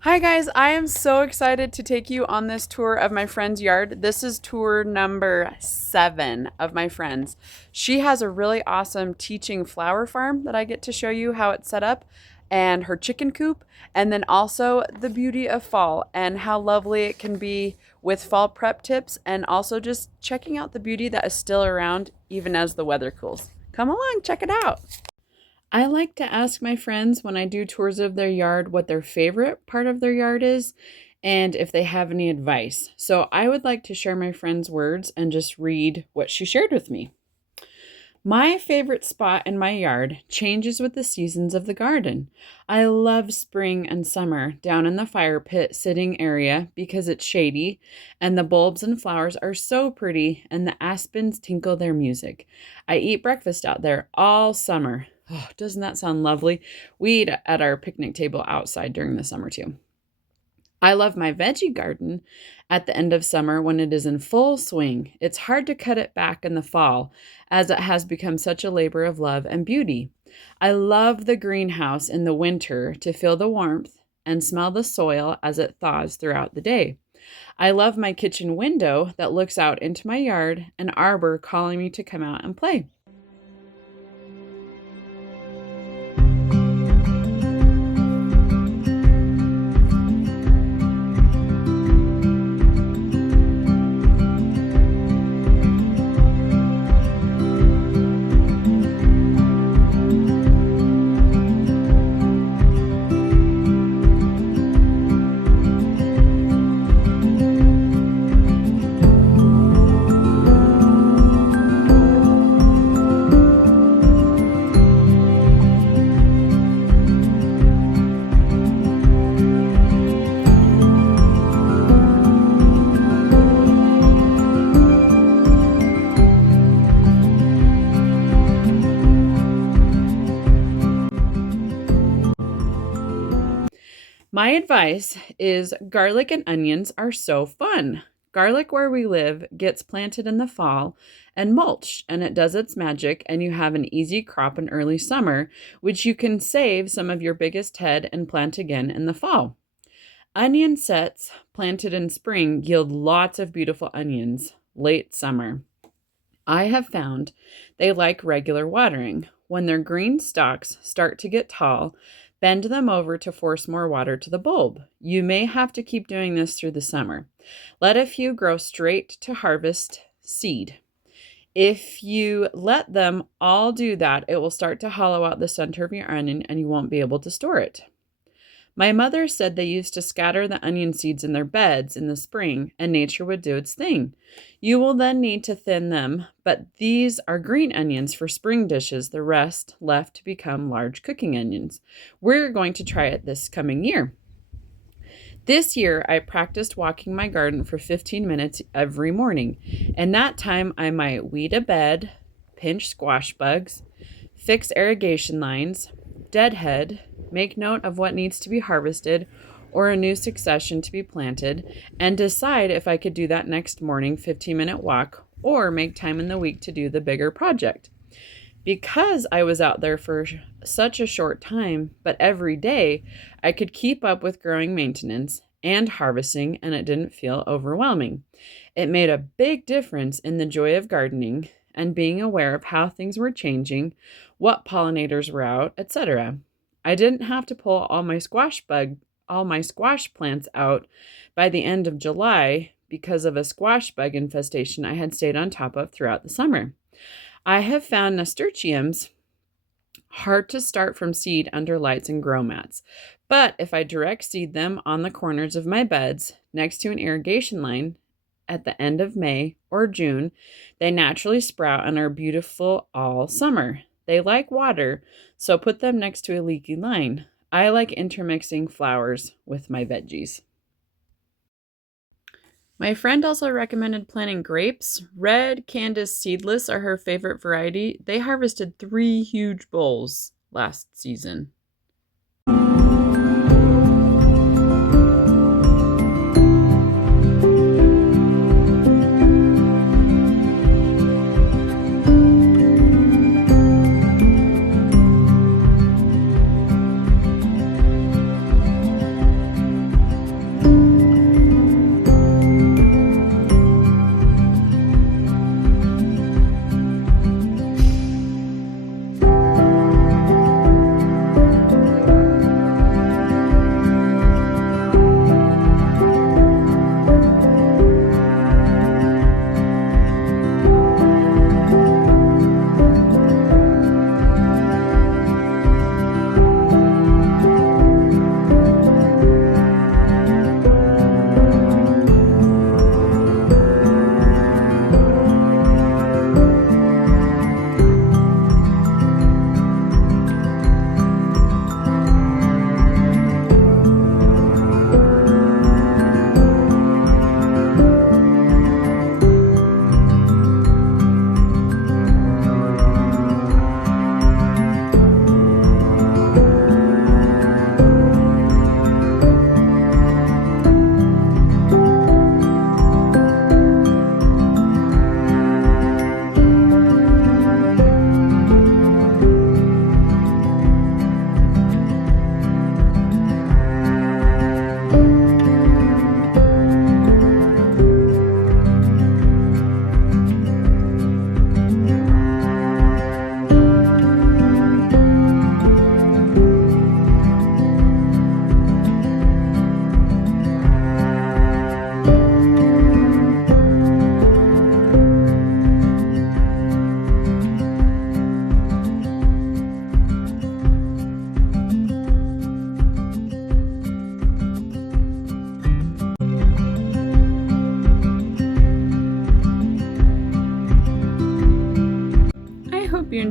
Hi guys, I am so excited to take you on this tour of my friend's yard. This is tour number 7 of my friend's. She has a really awesome teaching flower farm that I get to show you how it's set up, and her chicken coop, and then also the beauty of fall and how lovely it can be with fall prep tips, and also just checking out the beauty that is still around even as the weather cools. Come along, check it out. I like to ask my friends when I do tours of their yard what their favorite part of their yard is and if they have any advice. So I would like to share my friend's words and just read what she shared with me. My favorite spot in my yard changes with the seasons of the garden. I love spring and summer down in the fire pit sitting area because it's shady and the bulbs and flowers are so pretty and the aspens tinkle their music. I eat breakfast out there all summer. Oh, doesn't that sound lovely? We eat at our picnic table outside during the summer too. I love my veggie garden at the end of summer when it is in full swing. It's hard to cut it back in the fall as it has become such a labor of love and beauty. I love the greenhouse in the winter to feel the warmth and smell the soil as it thaws throughout the day. I love my kitchen window that looks out into my yard, an arbor calling me to come out and play. My advice is garlic and onions are so fun. Garlic where we live gets planted in the fall and mulched, and it does its magic, and you have an easy crop in early summer, which you can save some of your biggest head and plant again in the fall. Onion sets planted in spring yield lots of beautiful onions late summer. I have found they like regular watering. When their green stalks start to get tall, bend them over to force more water to the bulb. You may have to keep doing this through the summer. Let a few grow straight to harvest seed. If you let them all do that, it will start to hollow out the center of your onion and you won't be able to store it. My mother said they used to scatter the onion seeds in their beds in the spring, and nature would do its thing. You will then need to thin them, but these are green onions for spring dishes, the rest left to become large cooking onions. We're going to try it this coming year. This year, I practiced walking my garden for 15 minutes every morning, and that time I might weed a bed, pinch squash bugs, fix irrigation lines, deadhead, make note of what needs to be harvested or a new succession to be planted, and decide if I could do that next morning 15-minute walk or make time in the week to do the bigger project. Because I was out there for such a short time, but every day, I could keep up with growing maintenance and harvesting, and it didn't feel overwhelming. It made a big difference in the joy of gardening and being aware of how things were changing, what pollinators were out, etc. I didn't have to pull all my squash plants out by the end of July because of a squash bug infestation I had stayed on top of throughout the summer. I have found nasturtiums hard to start from seed under lights and grow mats, but if I direct seed them on the corners of my beds next to an irrigation line at the end of May or June, they naturally sprout and are beautiful all summer. They like water, so put them next to a leaky line. I like intermixing flowers with my veggies. My friend also recommended planting grapes. Red Candace seedless are her favorite variety. They harvested 3 huge bowls last season.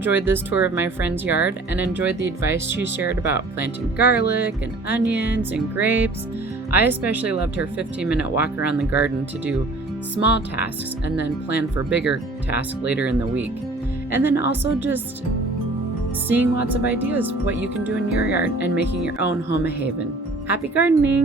enjoyed this tour of my friend's yard and enjoyed the advice she shared about planting garlic and onions and grapes. I especially loved her 15-minute walk around the garden to do small tasks and then plan for bigger tasks later in the week. And then also just seeing lots of ideas what you can do in your yard and making your own home a haven. Happy gardening!